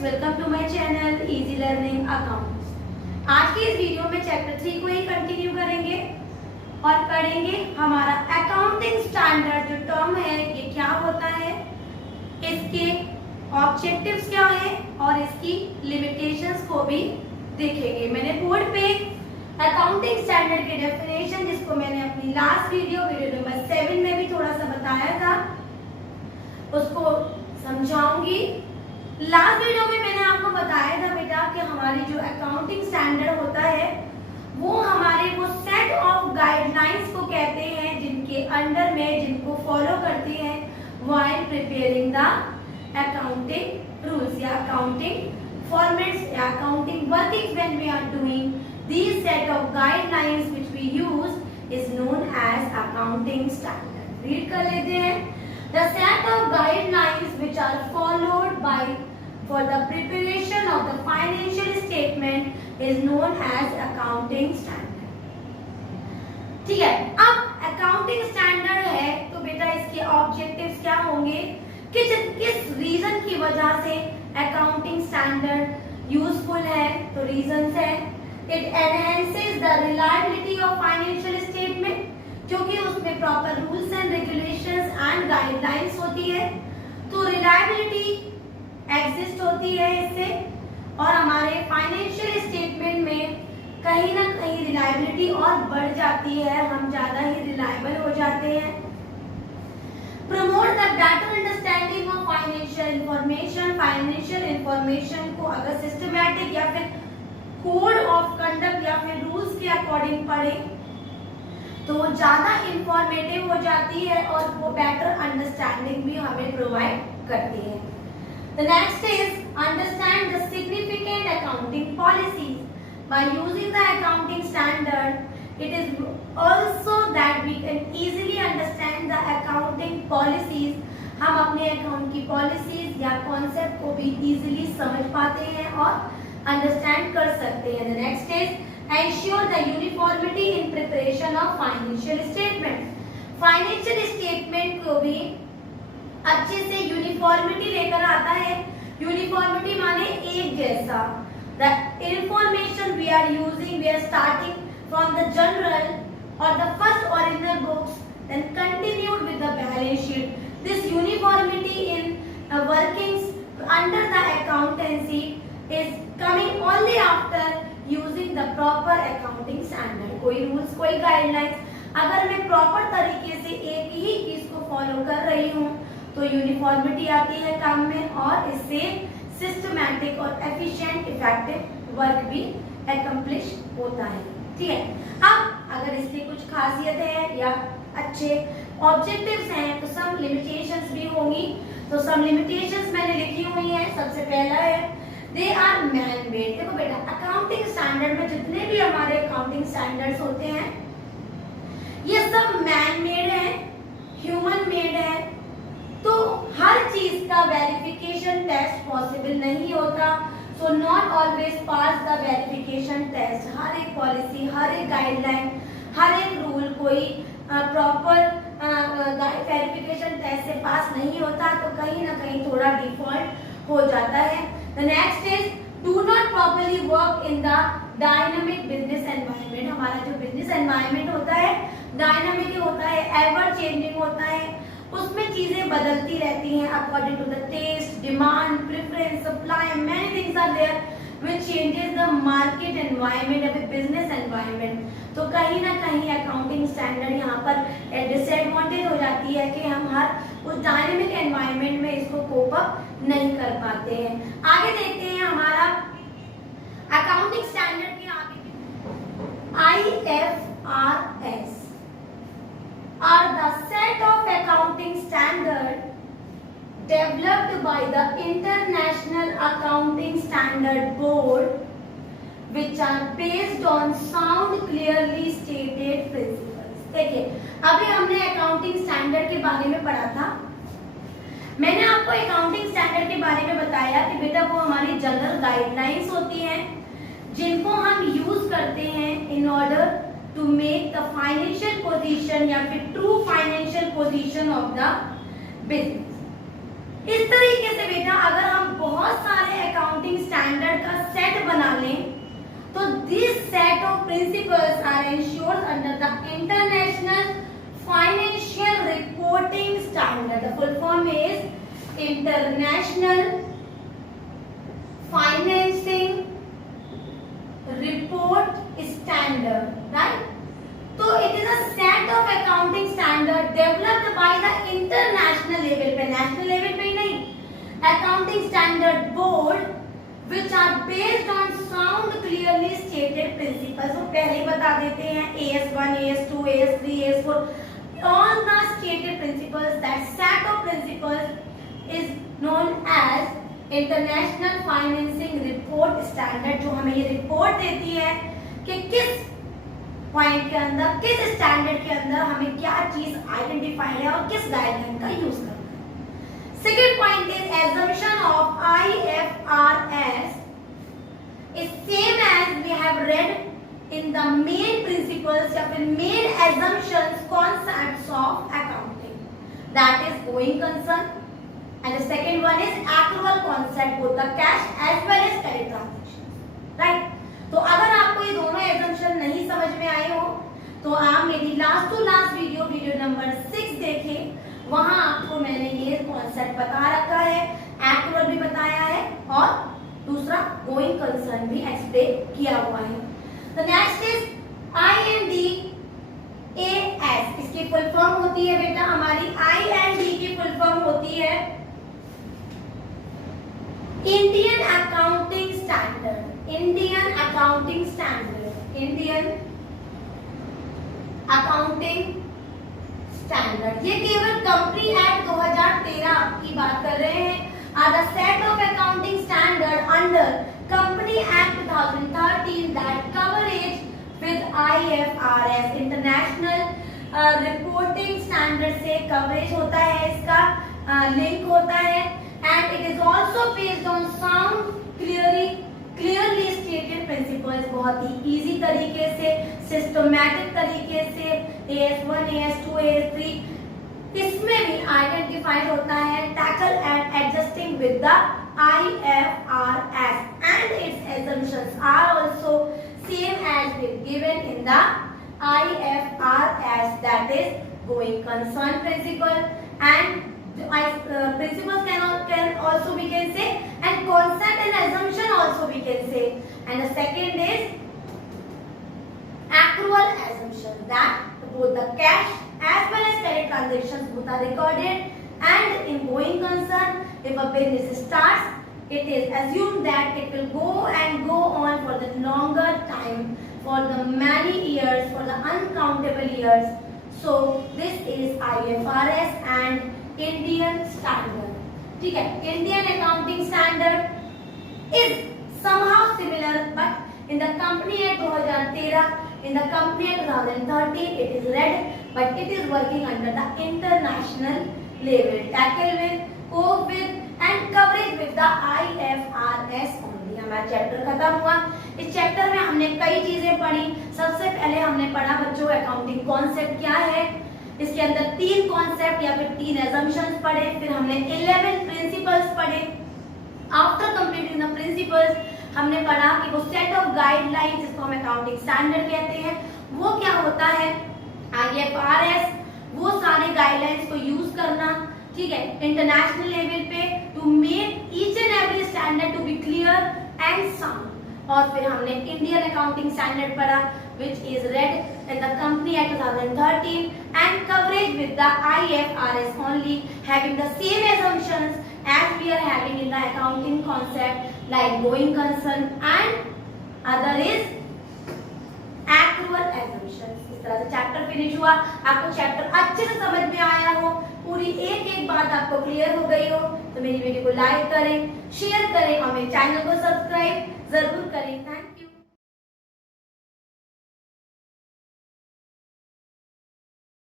Students, welcome to my channel easy learning accounts. आज के इस वीडियो में चैप्टर 3 को ही कंटिन्यू करेंगे और पढ़ेंगे हमारा अकाउंटिंग स्टैंडर्ड जो टर्म है ये क्या होता है, इसके ऑब्जेक्टिव्स क्या है और इसकी लिमिटेशंस को भी देखेंगे। मैंने बोर्ड पे अकाउंटिंग स्टैंडर्ड की डेफिनेशन, जिसको मैंने अपनी लास्ट वीडियो नंबर 7 में भी थोड़ा सा बताया था, उसको समझाऊंगी। लास्ट वीडियो में मैंने आपको बताया था बेटा कि हमारी जो अकाउंटिंग स्टैंडर्ड होता है वो हमारे वो सेट ऑफ गाइडलाइंस को कहते हैं जिनके अंडर में जिनको फॉलो करते हैं while preparing the accounting rules या अकाउंटिंग फॉर्मेट्स या accounting workings when we are doing this set of guidelines which we use is known as accounting standard. Read कर लेते हैं। The set of guidelines which are followed for the preparation of the financial statement is known as accounting standard। ठीक है, अब accounting standard है तो बेटा इसके objectives क्या होंगे, किस रीजन की वजह से accounting standard useful है, तो reasons है it enhances the reliability of financial statement क्योंकि उसमें proper rules and regulations and guidelines होती है, तो रिलायबिलिटी एग्जिस्ट होती है इससे, और हमारे फाइनेंशियल स्टेटमेंट में कहीं ना कहीं रिलायबिलिटी और बढ़ जाती है, हम ज्यादा ही रिलायबल हो जाते हैं। Promote the better understanding of financial information को अगर सिस्टमैटिक या फिर कोड ऑफ कंडक्ट या फिर रूल्स के अकॉर्डिंग पढ़े तो वो ज्यादा इंफॉर्मेटिव हो जाती है और वो बेटर अंडरस्टैंडिंग भी हमें प्रोवाइड करती है। The next is understand the significant accounting policies. By using the accounting standard, it is also that we can easily understand the accounting policies. हम अपने अकाउंट की पॉलिसीज या कॉन्सेप्ट को भी इजीली समझ पाते हैं और अंडरस्टैंड कर सकते हैं। The next is ensure the uniformity in preparation of financial statement। Financial statement को भी अच्छे से यूनिफॉर्मिटी लेकर आता है। यूनिफॉर्मिटी माने एक जैसा। The information we are using, we are starting from the general or the first original books, then continued with the balance sheet. This uniformity in workings under the accountancy is coming only after using the proper accounting standard। कोई rules कोई guidelines अगर मैं proper तरीके से एक ही चीज को follow कर रही हूँ तो यूनिफॉर्मिटी आती है काम में और इससे सिस्टमैटिक और एफिशिएंट इफेक्टिव वर्क भी एकम्प्लिश होता है। ठीक है, अब अगर इसकी कुछ खासियत है या अच्छे ऑब्जेक्टिव्स हैं तो सम लिमिटेशंस भी होंगी। तो सम लिमिटेशंस मैंने लिखी हुई है। सबसे पहला है दे आर मैन मेड। देखो बेटा, अकाउंटिंग स्टैंडर्ड में जितने भी हमारे अकाउंटिंग स्टैंडर्ड्स होते हैं ये सब मैन मेड है, ह्यूमन मेड है, तो हर चीज का वेरिफिकेशन टेस्ट पॉसिबल नहीं होता। So not always pass the verification test. हर एक पॉलिसी, हर एक गाइडलाइन, हर एक रूल कोई प्रॉपर वेरिफिकेशन टेस्ट से पास नहीं होता, तो कहीं ना कहीं थोड़ा डिफॉल्ट हो जाता है। The next is do not properly work in the dynamic business environment। हमारा जो business environment होता है डायनामिक होता है, एवर चेंजिंग होता है, उसमें चीजें बदलती रहती हैं according to the taste, demand, preference, supply, many things are there which changes the market environment of a business environment। तो कहीं ना कहीं अकाउंटिंग स्टैंडर्ड यहाँ पर डिसएडवांटेज हो जाती है कि हम हर उस डायनेमिक एनवायरनमेंट में इसको कोप अप नहीं कर पाते हैं। आगे देखते हैं हमारा अकाउंटिंग स्टैंडर्ड के आगे IFRS are the set of accounting standard developed by the International Accounting Standard Board which are based on sound clearly stated principles। देखिए, अभी हमने अकाउंटिंग स्टैंडर्ड के बारे में पढ़ा था। मैंने आपको अकाउंटिंग स्टैंडर्ड के बारे में बताया कि बेटा वो हमारी जनरल गाइडलाइंस होती हैं जिनको हम यूज करते हैं in order to make the financial position या फिर true financial position of the business. इस तरीके से बेटा अगर हम बहुत सारे account principles are ensured under the International Financial Reporting Standard. The full form is International Financing Report Standard, right? So it is a set of accounting standard developed by the international level पे, national level पे नहीं, accounting standard board which are based on sound clearly stated principles. तो पहले बता देते हैं AS1, AS2, AS3, AS4, all the stated principles. That set of principles is known as International Financing Report Standard, जो हमें ये रिपोर्ट देती है कि किस पॉइंट के अंदर, किस स्टैंडर्ड के अंदर हमें क्या चीज आइडेंटिफाइड है और किस गाइडलाइन का यूज करना है. Second point is assumption of IFRS is same as we have read in the main principles या फिर main assumptions concepts of accounting, that is going concern, and the second one is accrual concept, both the cash as well as credit transactions, right? तो अगर आपको ये दोनों assumption नहीं समझ में आए हो तो आप मेरी last two last video number 6 देखें, वहां आपको मैंने ये कॉन्सेप्ट बता रखा है, एक्चुअल भी बताया है और दूसरा गोइंग कंसर्न भी एक्सप्लेन किया हुआ है. The next is IND-AS. इसकी फुल फॉर्म होती है बेटा, हमारी IND की फुल फॉर्म होती है Indian accounting standard. Indian accounting standard, Indian accounting standard. ये केवल कंपनी एक्ट 2013 की बात कर रहे हैं. Are the set of accounting standard under company act 2013 that coverage with IFRS, international reporting standard से कवरेज होता है, इसका लिंक होता है. And it is also based on sound clearly stated principles. बहुत ही इजी तरीके से, सिस्टमैटिक तरीके से AS1, AS2, AS3 इसमें भी आइडेंटिफाइड होता है, tackle and adjusting with the IFRS and its assumptions are also same as with given in the IFRS, that is going concern principle, and principles can also we can say, and concept and assumption also we can say. And the second is accrual assumption, that both the cash as well as credit transactions both are recorded. And in going concern, if a business starts, it is assumed that it will go and go on for the longer time, for the many years, for the uncountable years. So this is IFRS and Indian standard. ठीक है, Indian accounting standard is somehow similar, but in the Company Act 2013, in the Company Act 2013, it is read, but it is working under the international level, tackle with, cope with, and coverage with the IFRS only. हमारा chapter खत्म हुआ. इस chapter में हमने कई चीजें पढ़ी. सबसे पहले हमने पढ़ा बच्चों अकाउंटिंग कॉन्सेप्ट क्या है, इसके अंदर 3 कॉन्सेप्ट या फिर 3 assumptions पढ़े. फिर हमने 11 प्रिंसिपल्स पढ़े. आफ्टर कंप्लीटिंग द प्रिंसिपल्स हमने पढ़ा कि वो सेट ऑफ गाइडलाइंस, जिसको हम अकाउंटिंग स्टैंडर्ड कहते हैं, वो क्या होता है. IFRS वो सारे गाइडलाइंस को यूज करना, ठीक है, इंटरनेशनल लेवल पे, to make each and every standard to be clear and sound. और फिर हमने इंडियन अकाउंटिंग स्टैंडर्ड पढ़ा, which is read in the Company Act 2013 and coverage with the IFRS only, having the same assumptions as we are having in the accounting concept, like going concern and other is accrual assumptions. इस तरह से chapter finish हुआ. आपको chapter अच्छे से समझ में आया हो, पूरी एक एक बात आपको क्लियर हो गई हो, तो मेरी वीडियो को लाइक करें, शेयर करें और मेरे चैनल को सब्सक्राइब जरूर करें. थैंक